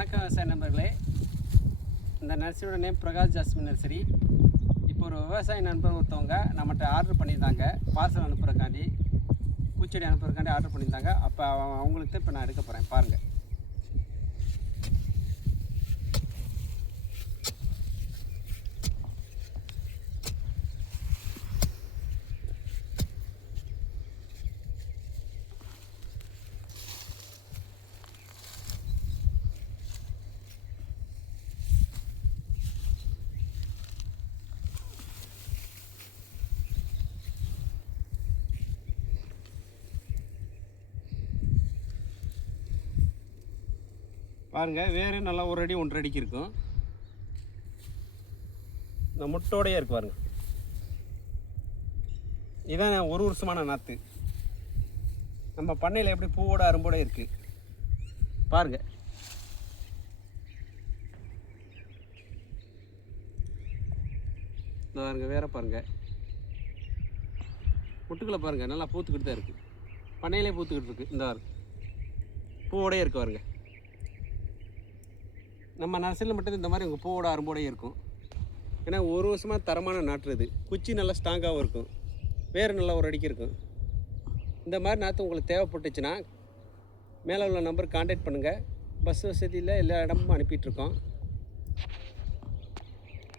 வணக்கம் விவசாய நண்பர்களே. இந்த நர்சரியோட நேம் பிரகாஷ் ஜாஸ்மின் நர்சரி. இப்போ ஒரு விவசாய நண்பர் ஒருத்தவங்க நம்மகிட்ட ஆர்டர் பண்ணியிருந்தாங்க, பார்சல் அனுப்புறதுக்காண்டி, பூச்செடி அனுப்புறதுக்காண்டி ஆர்டர் பண்ணியிருந்தாங்க. அப்போ அவங்களுக்கு இப்போ நான் எடுக்க போகிறேன், பாருங்கள். பாருங்கள், வேறு நல்லா ஒரு அடி 1.5 அடிக்கு இருக்கும். இந்த முட்டோடையே இருக்கு பாருங்க. இதான் ஒரு வருஷமான நாற்று. நம்ம பண்ணையில் எப்படி பூவோட அரும்போட இருக்கு பாருங்க. இந்த பாருங்க, வேற பாருங்க, முட்டுக்களை பாருங்க, நல்லா பூத்துக்கிட்டு தான் இருக்கு. பண்ணையிலே பூத்துக்கிட்டு இருக்கு. இந்த பூவோடையே இருக்கு பாருங்க. நம்ம நர்சரியில் மட்டும் இந்த மாதிரி உங்கள் பூவோட அரும்போடையே இருக்கும். ஏன்னா ஒரு வருஷமாக தரமான நாட்டுறது. குச்சி நல்லா ஸ்ட்ராங்காகவும் இருக்கும், வேறு நல்லா ஒரு அடிக்கு இருக்கும். இந்த மாதிரி நாற்று உங்களுக்கு தேவைப்பட்டுச்சுன்னா மேலே உள்ள நம்பருக்கு கான்டாக்ட் பண்ணுங்கள். பஸ் வசதியில் எல்லா இடமும் அனுப்பிட்டுருக்கோம்.